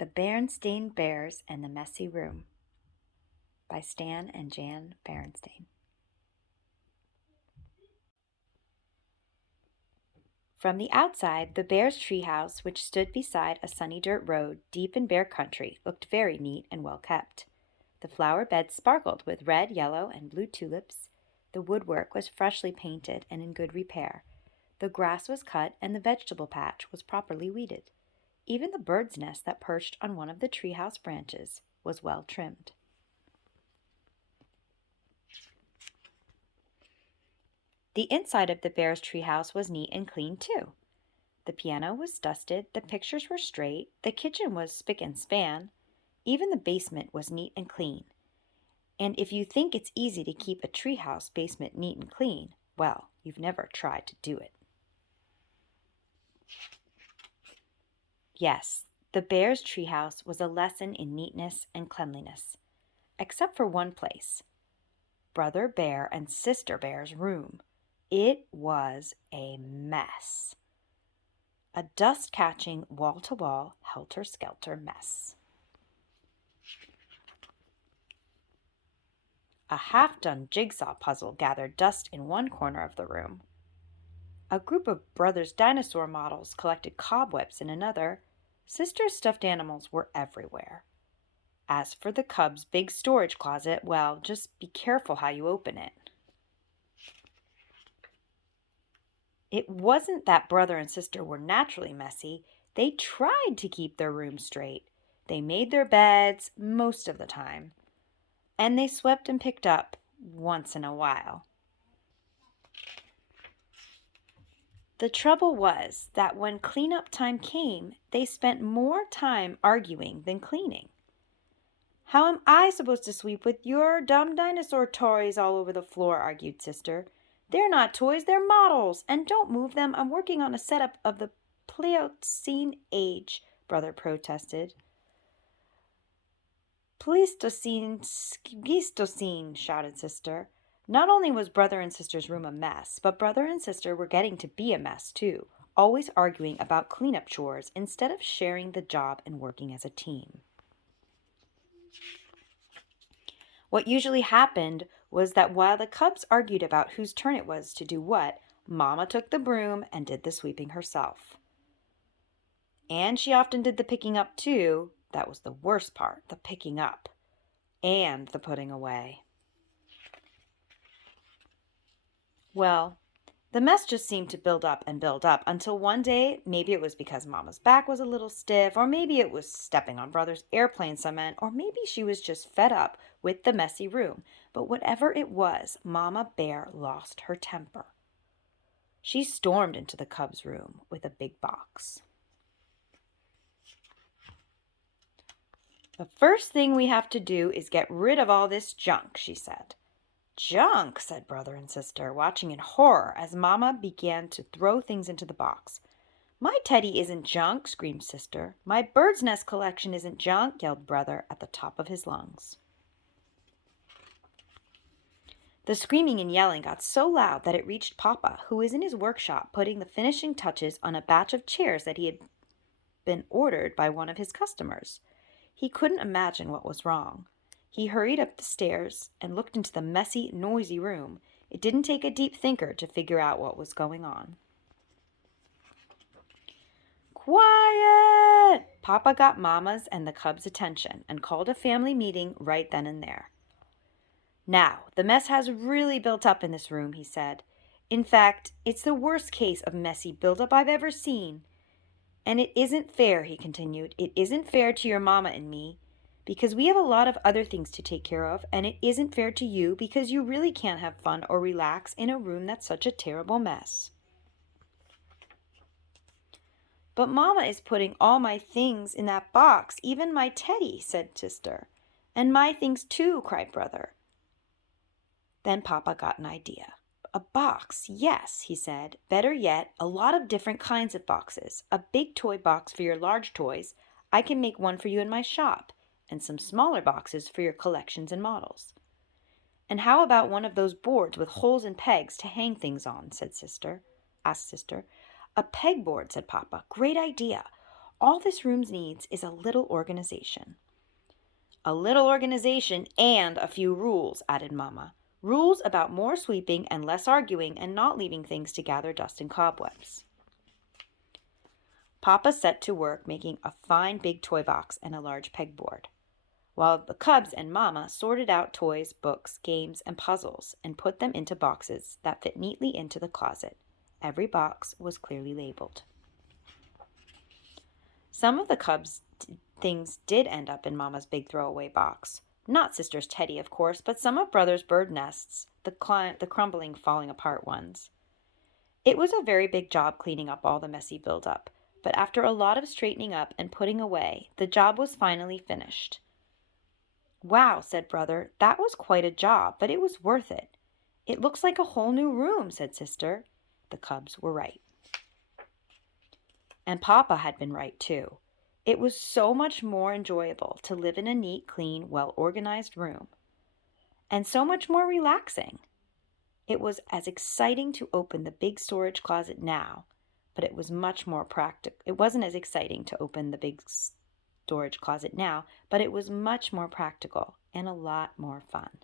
The Berenstain Bears and the Messy Room by Stan and Jan Berenstain. From the outside, the Bears' treehouse, which stood beside a sunny dirt road deep in Bear country, looked very neat and well kept. The flower beds sparkled with red, yellow, and blue tulips. The woodwork was freshly painted and in good repair. The grass was cut and the vegetable patch was properly weeded. Even the bird's nest that perched on one of the treehouse branches was well trimmed. The inside of the Bears' treehouse was neat and clean, too. The piano was dusted, the pictures were straight, the kitchen was spick and span. Even the basement was neat and clean. And if you think it's easy to keep a treehouse basement neat and clean, well, you've never tried to do it. Yes, the Bears' treehouse was a lesson in neatness and cleanliness, except for one place, Brother Bear and Sister Bear's room. It was a mess. A dust-catching, wall-to-wall, helter-skelter mess. A half-done jigsaw puzzle gathered dust in one corner of the room. A group of Brothers' dinosaur models collected cobwebs in another. Sister's stuffed animals were everywhere. As for the cub's big storage closet, well, just be careful how you open it. It wasn't that brother and sister were naturally messy. They tried to keep their room straight. They made their beds most of the time. And they swept and picked up once in a while. The trouble was that when cleanup time came, they spent more time arguing than cleaning. "How am I supposed to sweep with your dumb dinosaur toys all over the floor?" argued Sister. "They're not toys, they're models, and don't move them. I'm working on a setup of the Pleistocene age," Brother protested. "Pleistocene, Schistocene," shouted Sister. Not only was Brother and Sister's room a mess, but Brother and Sister were getting to be a mess too, always arguing about cleanup chores instead of sharing the job and working as a team. What usually happened was that while the cubs argued about whose turn it was to do what, Mama took the broom and did the sweeping herself. And she often did the picking up too. That was the worst part, the picking up and the putting away. Well, the mess just seemed to build up and build up until one day, maybe it was because Mama's back was a little stiff, or maybe it was stepping on Brother's airplane cement, or maybe she was just fed up with the messy room. But whatever it was, Mama Bear lost her temper. She stormed into the cub's room with a big box. "The first thing we have to do is get rid of all this junk," she said. "Junk," said Brother and Sister, watching in horror as Mama began to throw things into the box. "My teddy isn't junk," screamed Sister. "My bird's nest collection isn't junk," yelled Brother at the top of his lungs. The screaming and yelling got so loud that it reached Papa, who was in his workshop putting the finishing touches on a batch of chairs that he had been ordered by one of his customers. He couldn't imagine what was wrong. He hurried up the stairs and looked into the messy, noisy room. It didn't take a deep thinker to figure out what was going on. "Quiet!" Papa got Mama's and the cubs' attention and called a family meeting right then and there. "Now, the mess has really built up in this room," he said. "In fact, it's the worst case of messy buildup I've ever seen. And it isn't fair," he continued. "It isn't fair to your Mama and me, because we have a lot of other things to take care of, and it isn't fair to you because you really can't have fun or relax in a room that's such a terrible mess." "But Mama is putting all my things in that box, even my teddy," said Sister. "And my things too," cried Brother. Then Papa got an idea. "A box, yes," he said. "Better yet, a lot of different kinds of boxes. A big toy box for your large toys. I can make one for you in my shop. And some smaller boxes for your collections and models." "And how about one of those boards with holes and pegs to hang things on?" asked Sister. "A pegboard," said Papa. "Great idea. All this room needs is a little organization." "A little organization and a few rules," added Mamma. "Rules about more sweeping and less arguing and not leaving things to gather dust and cobwebs." Papa set to work making a fine big toy box and a large pegboard, while the cubs and Mamma sorted out toys, books, games, and puzzles and put them into boxes that fit neatly into the closet. Every box was clearly labeled. Some of the cubs' things did end up in Mamma's big throwaway box. Not Sister's teddy, of course, but some of Brother's bird nests, the crumbling, falling apart ones. It was a very big job cleaning up all the messy buildup, but after a lot of straightening up and putting away, the job was finally finished. "Wow," said Brother, "that was quite a job, but it was worth it." "It looks like a whole new room," said Sister. The cubs were right. And Papa had been right, too. It was so much more enjoyable to live in a neat, clean, well-organized room, and so much more relaxing. It was as exciting to open the big storage closet now, but it was much more practical. It wasn't as exciting to open the big storage closet now, but it was much more practical and a lot more fun.